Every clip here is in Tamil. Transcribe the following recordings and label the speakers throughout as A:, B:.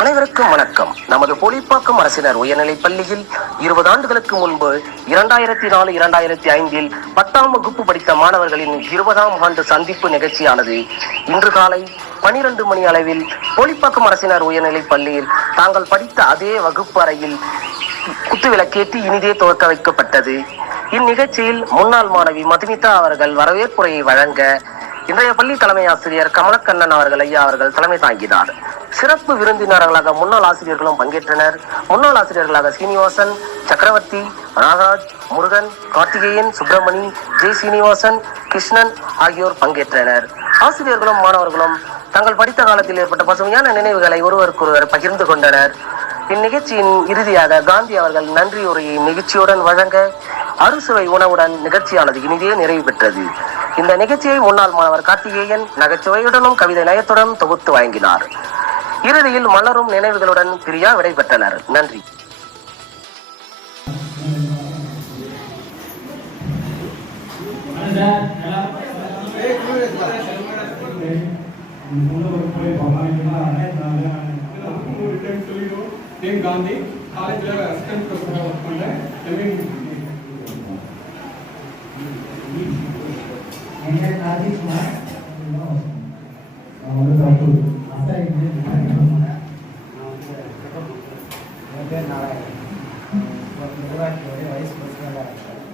A: அனைவருக்கும் வணக்கம். நமது போலிப்பாக்கம் அரசினர் உயர்நிலைப் பள்ளியில் இருபது ஆண்டுகளுக்கு முன்பு இரண்டாயிரத்தி நாலு இரண்டாயிரத்தி ஐந்தில் பத்தாம் வகுப்பு படித்த மாணவர்களின் இருபதாம் ஆண்டு சந்திப்பு நிகழ்ச்சியானது இன்று காலை பனிரெண்டு மணி அளவில் போலிப்பாக்கம் அரசினர் உயர்நிலைப் பள்ளியில் தாங்கள் படித்த அதே வகுப்பு அறையில் குத்துவிளக்கேற்றி இனிதே துவக்க வைக்கப்பட்டது. இந்நிகழ்ச்சியில் முன்னாள் மாணவி மதுமிதா அவர்கள் வரவேற்புரையை வழங்க இன்றைய பள்ளி தலைமை ஆசிரியர் கமலக்கண்ணன் அவர்கள் ஐயா அவர்கள் தலைமை தாங்கினார். சிறப்பு விருந்தினர்களாக முன்னாள் ஆசிரியர்களும் பங்கேற்றனர். முன்னாள் ஆசிரியர்களாக சீனிவாசன் சக்கரவர்த்தி நாகராஜ் முருகன் கார்த்திகேயன் சுப்பிரமணி ஜெய் சீனிவாசன் கிருஷ்ணன் ஆகியோர் பங்கேற்றனர். ஆசிரியர்களும் மாணவர்களும் தங்கள் படித்த காலத்தில் ஏற்பட்ட பசுமையான நினைவுகளை ஒருவருக்கொருவர் பகிர்ந்து கொண்டனர். இந்நிகழ்ச்சியின் இறுதியாக காந்தி அவர்கள் நன்றியுரையை நிகழ்ச்சியுடன் வழங்க அறுசுவை உணவுடன் நிகழ்ச்சியானது இனிதே நிறைவு பெற்றது. இந்த நிகழ்ச்சியை முன்னாள் மாணவர் கார்த்திகேயன் நகைச்சுவையுடனும் கவிதை நயத்துடன் தொகுத்து வழங்கினார். இறுதியில் மலரும் நினைவுகளுடன் பிரியா விடைபெற்றனர். நன்றி.
B: காந்தி காலேஜில் அசிஸ்டன்ட் ப்ரொஃபஸராக ஒர்க் பண்ணேன் எம்ஏ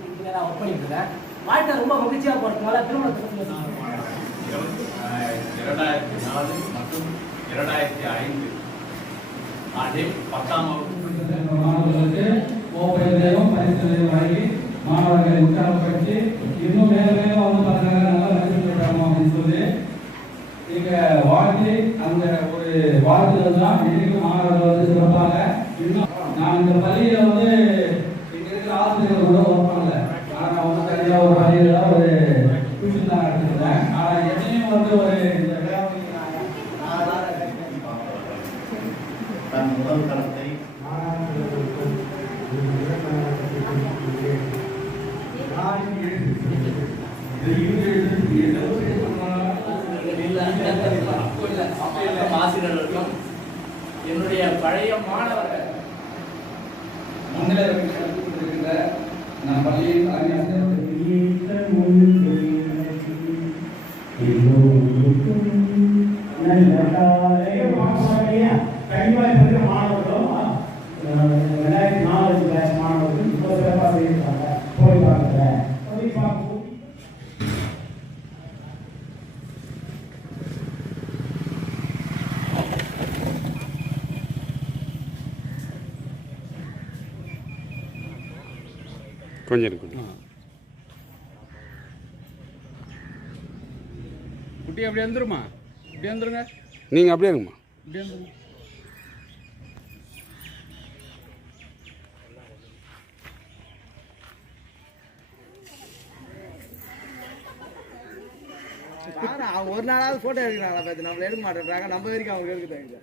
C: இங்க நான் ஒர்க் பண்ணிட்டு இருக்கேன். வாழ்க்கை ரொம்ப மகிழ்ச்சியா போறதுனால திருமணத்தை
D: இரண்டாயிரத்தி நாலு மற்றும் இரண்டாயிரத்தி ஐந்து ஆண்டில் பத்தாம் வகுப்பு
E: மாணவர்களுக்கு கோப்பையிலையும் பரிசுகளையும் வழங்கி மாணவர்களை உற்சாகப்படுத்தி வாழ்த்துதல் தான் இன்னைக்கு மாணவர்கள் வந்து சிறப்பாக நான் இந்த பள்ளியில வந்து இங்க இருக்கிற ஆசிரியர்கள் கூட ஒர்க் பண்ணல. நான் வந்து தனியா ஒரு பள்ளியில ஒரு டியூஷன் தான் எடுத்துருந்தேன். ஆனா என்னையும் வந்து ஒரு இந்த
D: தன் முதல் தரத்தை
C: ஆசிரியர்களுக்கும் என்னுடைய பழைய மாணவர்கள்
E: நம் பள்ளியின்
F: கொஞ்சம் இருக்கும்
B: குட்டி அப்படி வந்துருமா? இப்படி வந்துருங்க.
F: நீங்கள் அப்படியே இருங்கம்மா.
B: இப்படி வந்துருங்க.
G: ஒரு நாளாவது போட்டோ எடுக்கிறாங்களா பார்த்து நம்மள எடுக்க மாட்டேன்றாங்க. நம்ம வரைக்கும் அவங்க எடுக்க தேவையில்லை